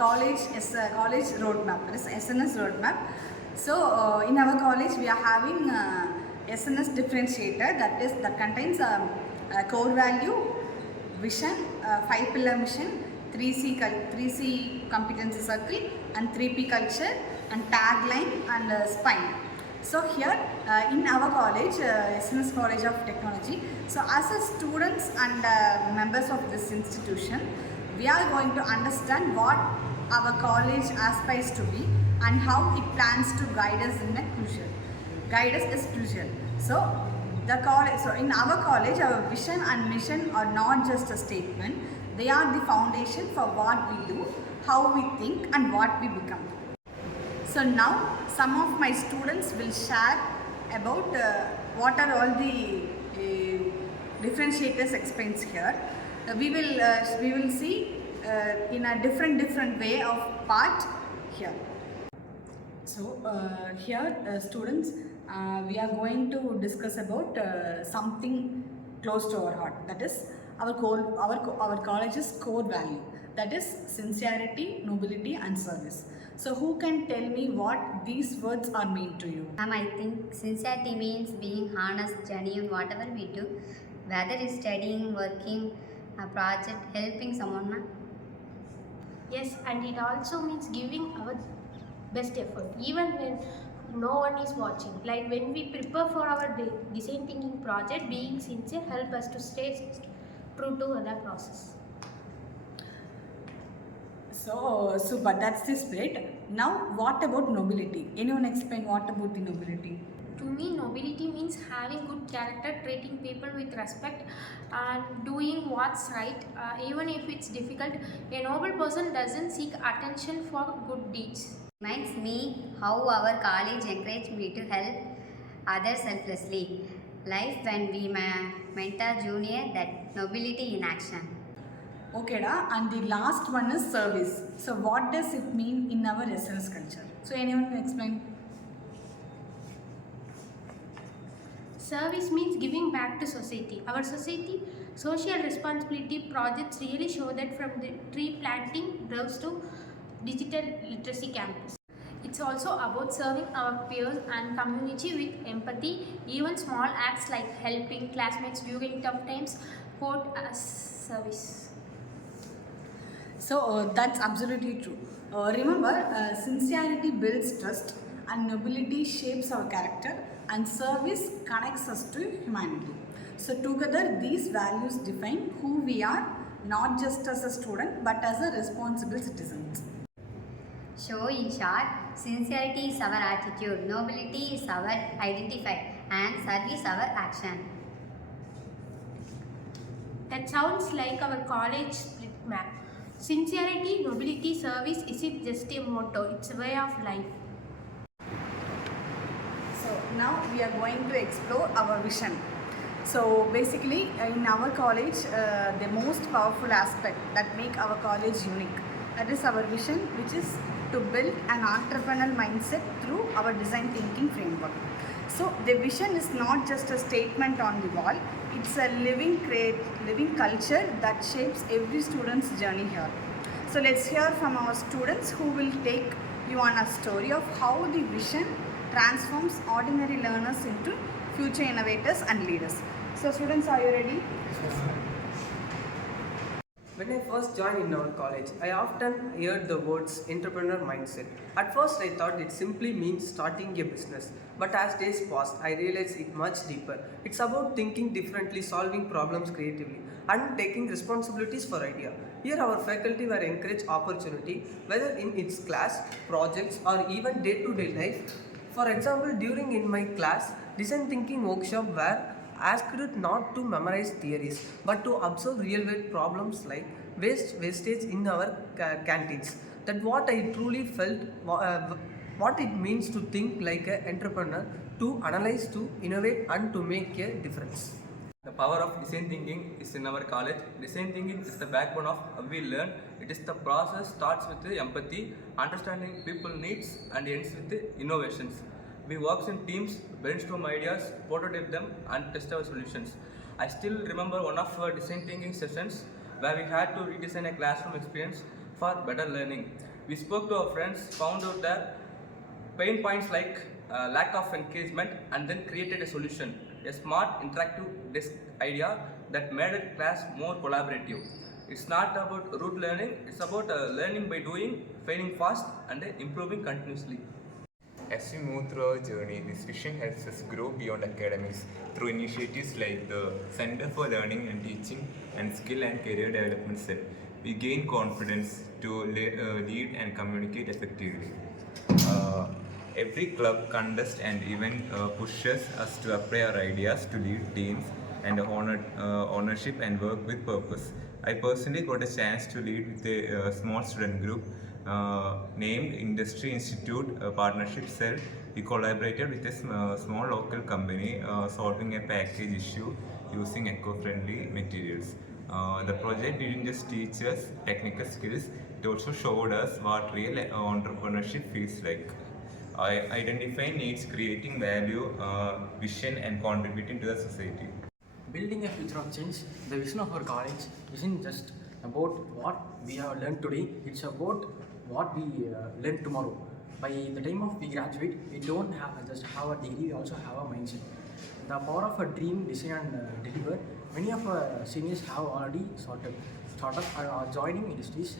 college is a college roadmap, that is SNS Roadmap. So in our college we are having SNS differentiator, that contains a core value, vision, 5-pillar mission, 3C competency circle, and 3P culture, and tagline, and spine. So here in our college, SNS College of Technology, so as a students and members of this institution, we are going to understand what our college aspires to be and how it plans to guide us in the crucial. Guide us is crucial. So in our college, our vision and mission are not just a statement. They are the foundation for what we do, how we think, and what we become. So now some of my students will share about what are all the differentiators explained here. We will see in a different way of part here. So here students, we are going to discuss about something close to our heart, that is our college's core value, that is sincerity, nobility, and service. So who can tell me what these words are mean to you? I think sincerity means being honest, genuine, whatever we do, whether it's studying, working, a project, helping someone. Yes, and it also means giving our best effort, even when no one is watching. Like when we prepare for our design thinking project, being sincere help us to stay true to the process. So super, that's the spirit. Now what about nobility? Anyone explain what about the nobility? To me, nobility means having good character, treating people with respect, and doing what's right, even if it's difficult. A noble person doesn't seek attention for good deeds. Reminds me how our college encouraged me to help others selflessly. Life when we mentor junior, that nobility in action. Okay, and the last one is service. So what does it mean in our SNS culture? So anyone can explain? Service means giving back to society. Our society social responsibility projects really show that, from the tree planting drives to digital literacy campus. It's also about serving our peers and community with empathy. Even small acts like helping classmates during tough times quote as service. So that's absolutely true. Remember, sincerity builds trust, and nobility shapes our character, and service connects us to humanity. So together these values define who we are, not just as a student but as a responsible citizen. So in short, sincerity is our attitude, nobility is our identity, and service our action. That sounds like our college split map. Sincerity, nobility, service isn't just a motto, it's a way of life. So now we are going to explore our vision. So basically in our college, the most powerful aspect that make our college unique, that is our vision, which is to build an entrepreneurial mindset through our design thinking framework. So the vision is not just a statement on the wall, it's a living culture that shapes every student's journey here. So let's hear from our students who will take you on a story of how the vision transforms ordinary learners into future innovators and leaders. So students, are you ready? When I first joined in our college, I often heard the words entrepreneur mindset. At first I thought it simply means starting a business, but as days passed, I realized it much deeper. It's about thinking differently, solving problems creatively, and taking responsibilities for idea. Here our faculty were encouraged opportunity, whether in its class, projects, or even day-to-day life. For example, during in my class, design thinking workshop were asked not to memorize theories but to observe real world problems like wastage in our canteens. That what I truly felt what it means to think like an entrepreneur, to analyze, to innovate, and to make a difference. The power of design thinking is in our college. Design thinking is the backbone of how we learn. It is the process starts with the empathy, understanding people needs, and ends with the innovations. We work in teams, brainstorm ideas, prototype them, and test our solutions. I still remember one of our design thinking sessions where we had to redesign a classroom experience for better learning. We spoke to our friends, found out their pain points like lack of engagement, and then created a solution, a smart interactive desk idea that made a class more collaborative. It's not about rote learning, it's about learning by doing, failing fast, and improving continuously. As we move through our journey, this vision helps us grow beyond academics through initiatives like the Center for Learning and Teaching and Skill and Career Development Cell. We gain confidence to lead and communicate effectively. Uh, every club, contest, and event pushes us to apply our ideas to lead teams and ownership and work with purpose. I personally got a chance to lead with a small student group named Industry Institute Partnership Cell. We collaborated with a small local company solving a package issue using eco-friendly materials. The project didn't just teach us technical skills, it also showed us what real entrepreneurship feels like. Identifying needs, creating value, vision, and contributing to the society. Building a future of change, the vision of our college isn't just about what we have learned today, it's about what we learn tomorrow. By the time of we graduate, we don't just have a degree, we also have a mindset. The power of a dream, design and deliver. Many of our seniors have already started and are joining industries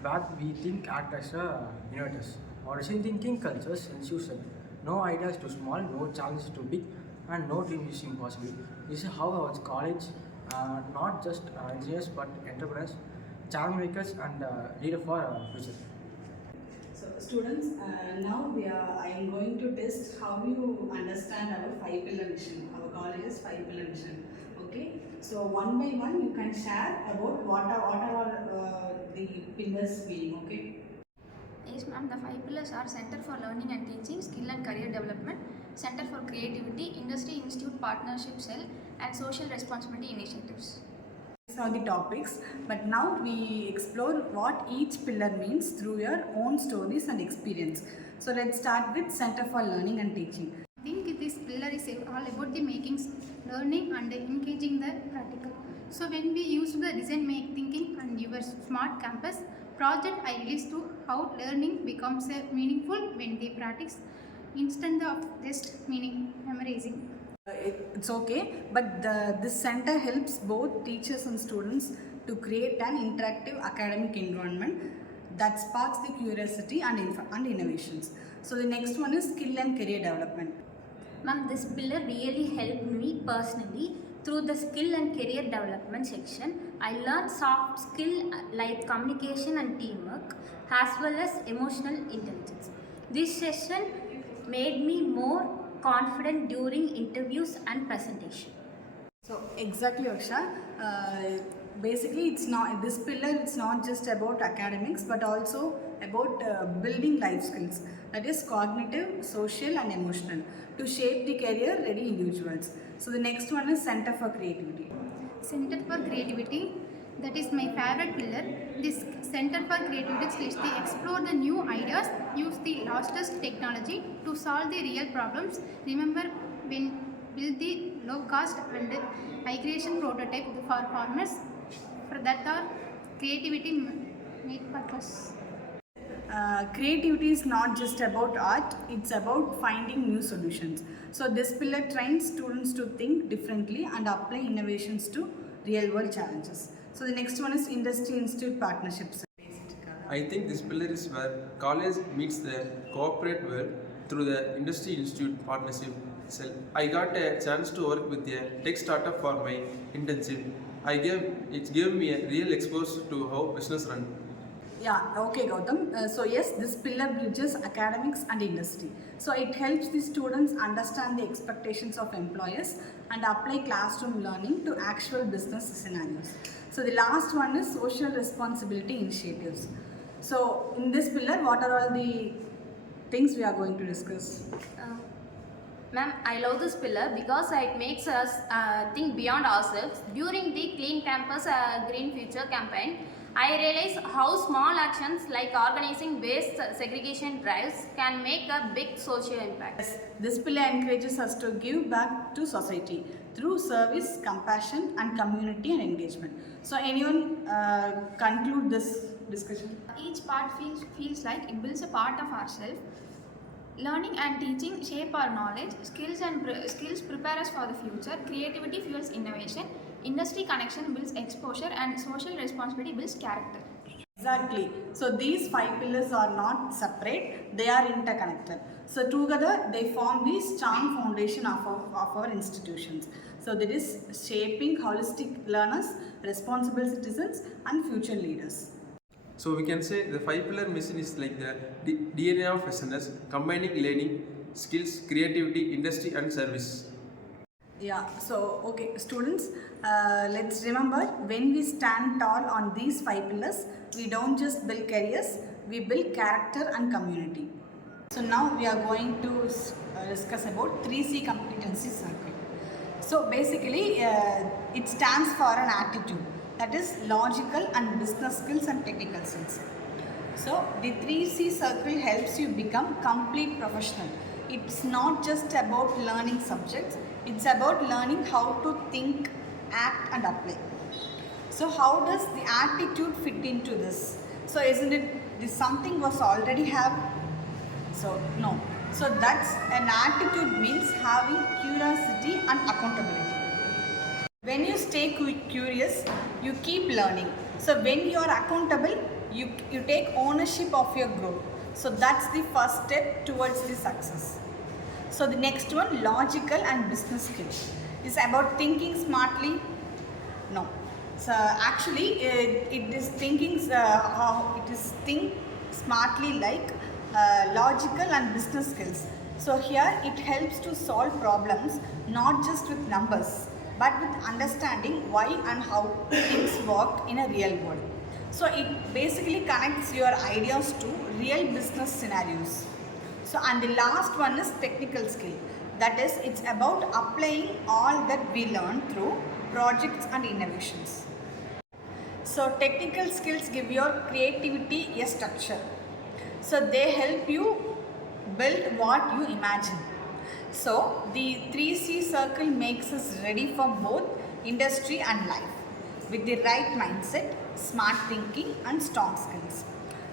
where we think act as innovators. Our design thinking cultures ensures that no idea is too small, no challenge is too big, and no dream is impossible. This is how our college, not just engineers but entrepreneurs, challenge makers, and leader for future. So students, now I am going to test how you understand our 5-pillar mission, our college's 5-pillar mission. Okay, so one by one you can share about what are the pillars being. Okay. Yes, ma'am. The 5 pillars are Center for Learning and Teaching, Skill and Career Development, Center for Creativity, Industry Institute Partnership Cell, and Social Responsibility Initiatives. These are the topics, but now we explore what each pillar means through your own stories and experience. So let's start with Center for Learning and Teaching. I think this pillar is all about the making learning and engaging the practical. So when we use the design make thinking and your smart campus project, I released to how learning becomes meaningful when they practice instead of just memorizing. It's okay, but this center helps both teachers and students to create an interactive academic environment that sparks the curiosity and innovations. So the next one is skill and career development. Ma'am, this pillar really helped me personally. Through the skill and career development section, I learned soft skill like communication and teamwork as well as emotional intelligence. This session made me more confident during interviews and presentation. So exactly, Aksha. Basically, it's not this pillar. It's not just about academics, but also about building life skills. That is cognitive, social, and emotional to shape the career-ready individuals. So the next one is Center for Creativity. Center for Creativity, that is my favorite pillar. This Center for Creativity lets they explore the new ideas, use the latest technology to solve the real problems. Remember when build the low cost and high creation prototype for farmers. For that our creativity made purpose. Creativity is not just about art, it's about finding new solutions. So this pillar trains students to think differently and apply innovations to real world challenges. So the next one is Industry Institute Partnerships. I think this pillar is where college meets the corporate world through the Industry Institute Partnership Cell. I got a chance to work with a tech startup for my internship. It gave me a real exposure to how business runs. Yeah, okay, Gautam. So yes, this pillar bridges academics and industry. So it helps the students understand the expectations of employers and apply classroom learning to actual business scenarios. So the last one is social responsibility initiatives. So in this pillar, what are all the things we are going to discuss? Ma'am, I love this pillar because it makes us think beyond ourselves. During the Clean Campus Green Future campaign, I realize how small actions like organizing waste segregation drives can make a big social impact. Yes, this pillar encourages us to give back to society through service, compassion, and community and engagement. So, anyone conclude this discussion? Each part feels like it builds a part of ourselves. Learning and teaching shape our knowledge, skills prepare us for the future, creativity fuels innovation, industry connection builds exposure, and social responsibility builds character. Exactly. So these 5 pillars are not separate, they are interconnected. So together they form the strong foundation of our institutions. So that is shaping holistic learners, responsible citizens and future leaders. So we can say the 5 pillar mission is like the DNA of SNS, combining learning, skills, creativity, industry and service. Yeah, so okay, students, let's remember when we stand tall on these 5 pillars, we don't just build careers, we build character and community. So now we are going to discuss about 3C competency circle. So basically, it stands for an attitude, that is logical and business skills and technical skills. So the 3C circle helps you become complete professional. It's not just about learning subjects, it's about learning how to think, act and apply. So how does the attitude fit into this? So isn't it this something was already have? So no. So that's an attitude means having curiosity and accountability. When you stay curious, you keep learning. So when you are accountable, you take ownership of your growth. So that's the first step towards the success. So the next one, logical and business skills, is about thinking smartly. No. So actually, it is thinking how it is think smartly like logical and business skills. So here it helps to solve problems not just with numbers, but with understanding why and how things work in a real world. So it basically connects your ideas to real business scenarios. So and the last one is technical skill. That is, it's about applying all that we learn through projects and innovations. So technical skills give your creativity a structure. So they help you build what you imagine. So the 3C circle makes us ready for both industry and life with the right mindset, smart thinking and strong skills.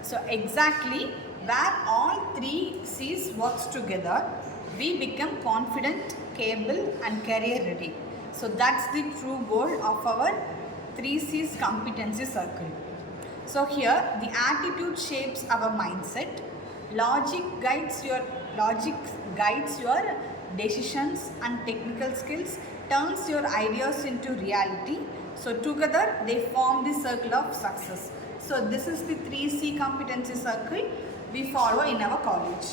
So exactly where all 3 C's works together, we become confident, capable and career ready. So that's the true goal of our 3 C's competency circle. So here the attitude shapes our mindset, logic guides your decisions and technical skills turns your ideas into reality. So together they form the circle of success. So this is the 3C competency circle we follow in our college.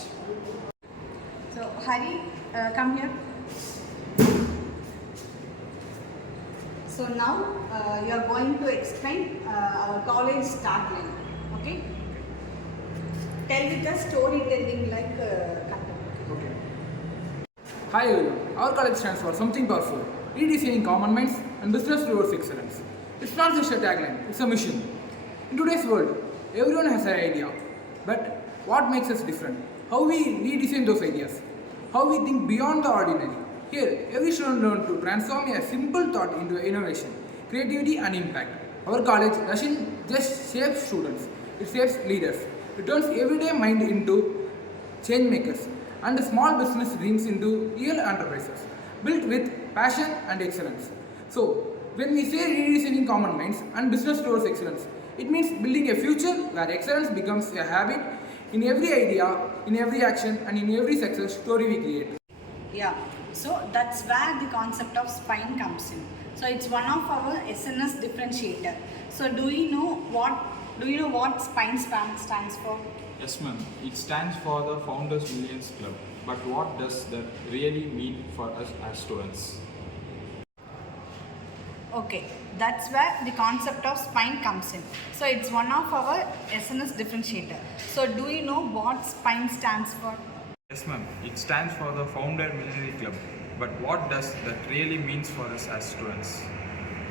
So Hari, come here. So now you are going to explain our college start line. Okay? Tell with a storytelling like content. Okay. Hi everyone. Our college stands for something powerful, redefining common minds and business towards excellence. It's not just a tagline, it's a mission. In today's world, everyone has an idea. But what makes us different? How we redefine those ideas? How we think beyond the ordinary? Here, every student learns to transform a simple thought into innovation, creativity and impact. Our college doesn't just shape students, it shapes leaders. It turns everyday mind into change makers and small business dreams into real enterprises, built with passion and excellence. So, when we say redesigning common minds and business towards excellence, it means building a future where excellence becomes a habit in every idea, in every action and in every success story we create. Yeah, so that's where the concept of spine comes in. So it's one of our SNS differentiator. So do you know what spine stands for? Yes, ma'am. It stands for the Founders Millions Club. But what does that really mean for us as students? Okay, that's where the concept of spine comes in. So it's one of our SNS differentiator. So do you know what spine stands for? Yes, ma'am. It stands for the Founder Millions Club. But what does that really means for us as students?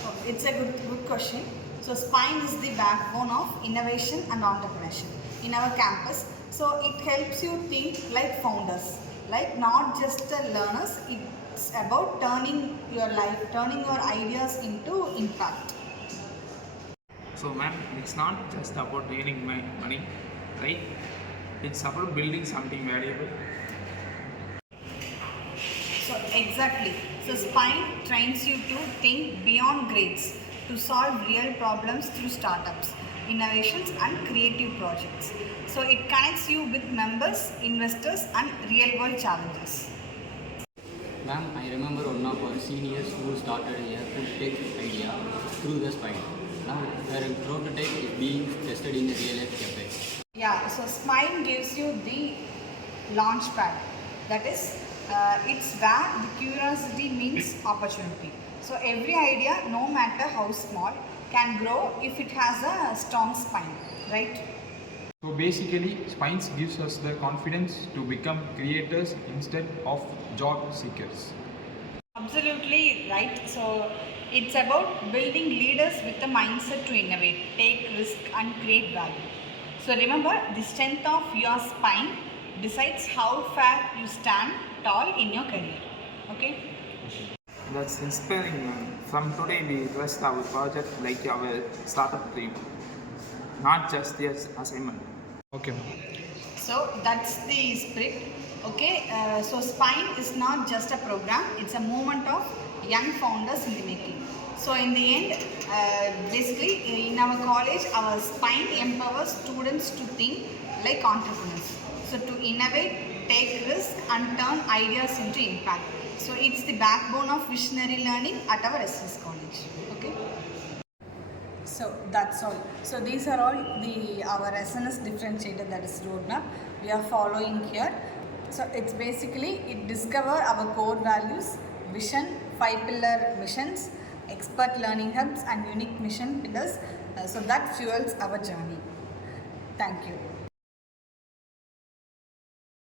Oh, it's a good question. So spine is the backbone of innovation and entrepreneurship in our campus. So it helps you think like founders, like not just the learners. It's about turning your life, turning your ideas into impact. So, ma'am, it's not just about earning money, right? It's about building something valuable. So exactly. So spine trains you to think beyond grades, to solve real problems through startups, innovations and creative projects. So it connects you with members, investors and real world challenges. Ma'am, I remember one of our seniors who started a food tech idea through the spine. Now her prototype is being tested in a real life cafe. Yeah, so spine gives you the launch pad. That is, it's where the curiosity meets opportunity. So every idea, no matter how small, can grow if it has a strong spine, right? So basically, Spines gives us the confidence to become creators instead of job seekers. Absolutely right. So it's about building leaders with a mindset to innovate, take risk and create value. So remember, the strength of your spine decides how far you stand tall in your career. Okay? That's inspiring, ma'am. From today, we trust our project like our startup dream, not just the assignment. Okay, ma'am. So that's the spirit. Okay, so spine is not just a program, it's a movement of young founders in the making. So in the end, basically in our college, our spine empowers students to think like entrepreneurs. So to innovate, take risks and turn ideas into impact. So it's the backbone of visionary learning at our SNS college. Okay. So that's all. So these are all our SNS differentiator, that is roadmap we are following here. So it's basically it discover our core values, vision, 5 pillar missions, expert learning hubs and unique mission pillars. So that fuels our journey. Thank you.